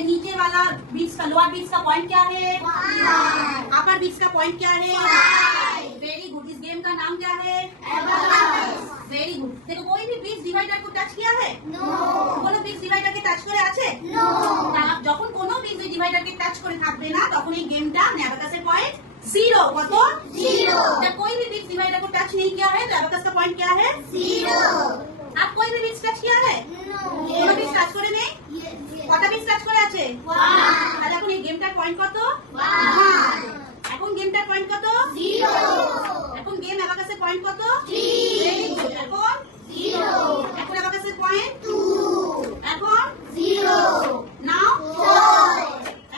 ये नीचे वाला बीट्स का लोअर बीट्स का पॉइंट क्या है? अपर बीट्स का पॉइंट क्या है? Very good. इस गेम का नाम क्या है? Very good. देखो कोई भी बीट्स डिवाइडर को टच किया है? কোনো বিটস ডিভাইডারকে টাচ করে আছে? যখন কোনো বিটস ডিভাইডারকে টাচ করে থাকবে না তখন এই गेमটা অ্যাবাকাসের पॉइंट 0। কত? 0। जब कोई भी बिट्स डिवाइडर को टच नहीं किया है तो अबाकस का पॉइंट क्या है? 0। आप कोई भी बिट्स टच किया है? কোনো বিটস টাচ করে নেই? কত বিটস টাচ করে আছে? 1। তাহলে এখন এই গেমটার পয়েন্ট কত? 1। এখন গেমটার পয়েন্ট কত? 0। এখন গেম অ্যাবাকাসের পয়েন্ট কত? 3। এখন 0। এখন অ্যাবাকাসের পয়েন্ট 2। এখন 0। নাও 4।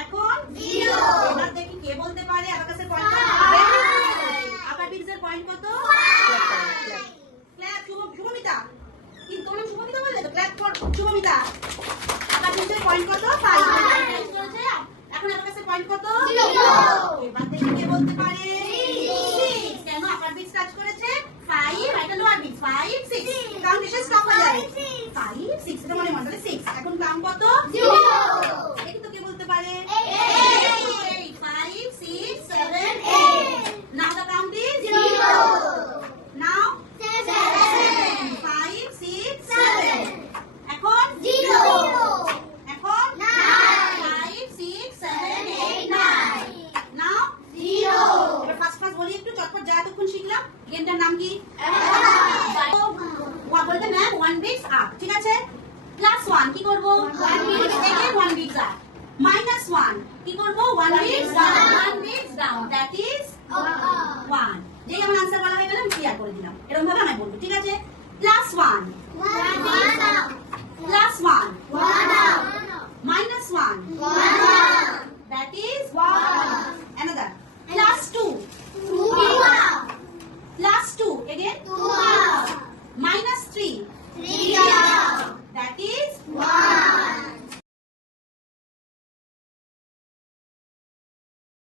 এখন 0। এবার দেখি কে বলতে পারে অ্যাবাকাসের পয়েন্ট কত? আপার বিটসের পয়েন্ট কত? 5। ক্ল্যাপ শুভমিতা। কি তোমরা শুভমিতা বললে তো? Clap for Shubhamita. আপার বিটসের পয়েন্ট কত? 5। এখন অ্যাবাকাসের পয়েন্ট কত? 0। এবার দেখি কে বলতে পারে? 6। কেন আপার বিটস টাচ করেছে? 5 এটা লোয়ার বিটস 5 6 কাউন্টেশন স্টপ হয়ে যাবে। 5 6 এটা মনে মনে 6। এখন কাউন্ট কত? 0। দেখি তো কে বলতে পারে? 8 5 6 7 8। নাও দ্য কাউন্ট ইজ 0। নাও 7 5 6 7। এখন 0। এখন 9 5 6 7 8 9। নাও 0। এবার ফার্স্ট বলি একটু চটপট যা এতক্ষণ শিখলাম। গেমটার নাম কি? বলতে ম্যাম 1 বিটস আপ। ঠিক আছে। +1 কি করব? 1 বিটস থেকে 1 বিটস আপ। -1 কি করব? 1 bits down. 1 bits down that is 1। যেই আমার आंसर বলা হয়ে গেল আমি ক্লিয়ার করে দিলাম। এরকম ভাবে আমি বলবো। ঠিক আছে। +1 1 up +1 1 up -1 1 up that is 1 another